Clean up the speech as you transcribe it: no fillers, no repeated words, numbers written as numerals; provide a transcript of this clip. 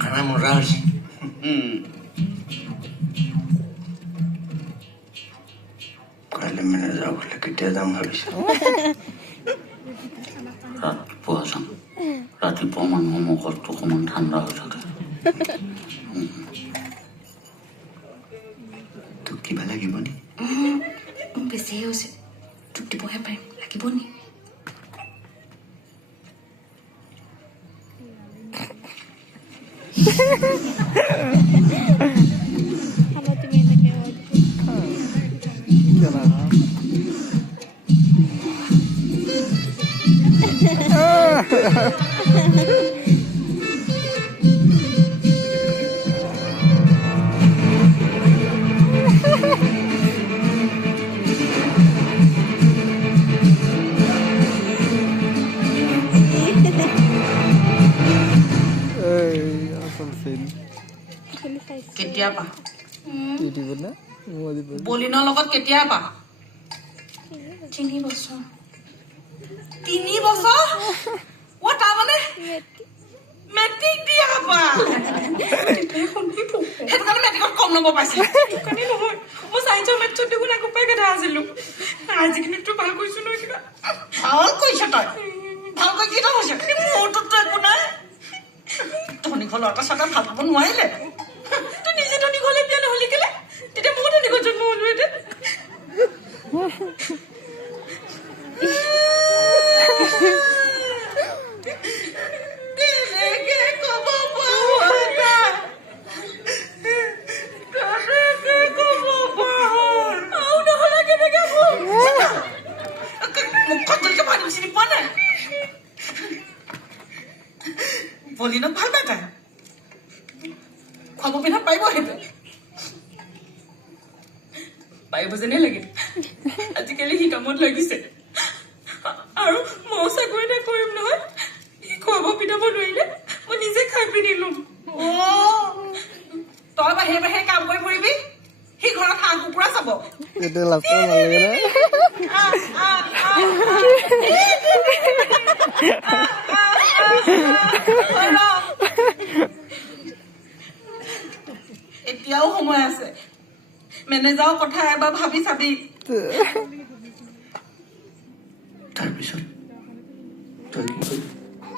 খানা মজা হৈছে কাইলৈ মানে যাওঁ বোলে কেতিয়া যাম ভাবিছো ৰাতিপুৱা যাম ৰাতিপুৱা মানুহৰ মুখতো অকণমান ঠাণ্ডা হৈ থাকে তোক কিবা লাগিব নি বেছিহে হৈছে তোক দিবহে পাৰিম লাগিব নি কেতিয়া পা বলিনৰ লগত কেতিয়া পা 3 বছৰ 3 বছৰ ও তাৰমানে মেট্ৰিক দিয়া পা সেইটো কাৰণে মেট্ৰিকত কম নম্বৰ পাইছিল কাৰণে নহয় মই চাইন্সৰ মেথছত দেখোন একো পাই কথা আছিলো আজি কিন্তু তোৰ ভাল কৰিছো নহয় কিবা ভাল কৰিছ তই ভালকৈ কি হৈছে মোৰটোতো একো নাই ধনী ঘৰৰ এটা চাদা ভাল পাব নোৱাৰিলে তই নিজে ধনী ঘৰলৈ বিয়া নহলি কেলে তেতিয়া ময়ো ধনী ঘৰত জন্ম হলো এতিয়া বলিনক ভাল পাই তাই খোৱাব পিন্ধাত পাৰিব সেইটো পাৰিব যেনে লাগে আজিকালি সি কামত লাগিছে আৰু মই চাকৰি এটা কৰিম নহয় সি খোৱাব পিন্ধাব নোৱাৰিলে মই নিজে খাই পিনি লম তই বাহিৰে বাহিৰে কাম কৰি ফুৰিবি সি ঘৰত হাঁহ কুকুৰা চাব এতিয়াও সময় আছে মেনেজাৰৰ কথা এবাৰ ভাবি চাবি তাৰপিছত তই কি কৰিবি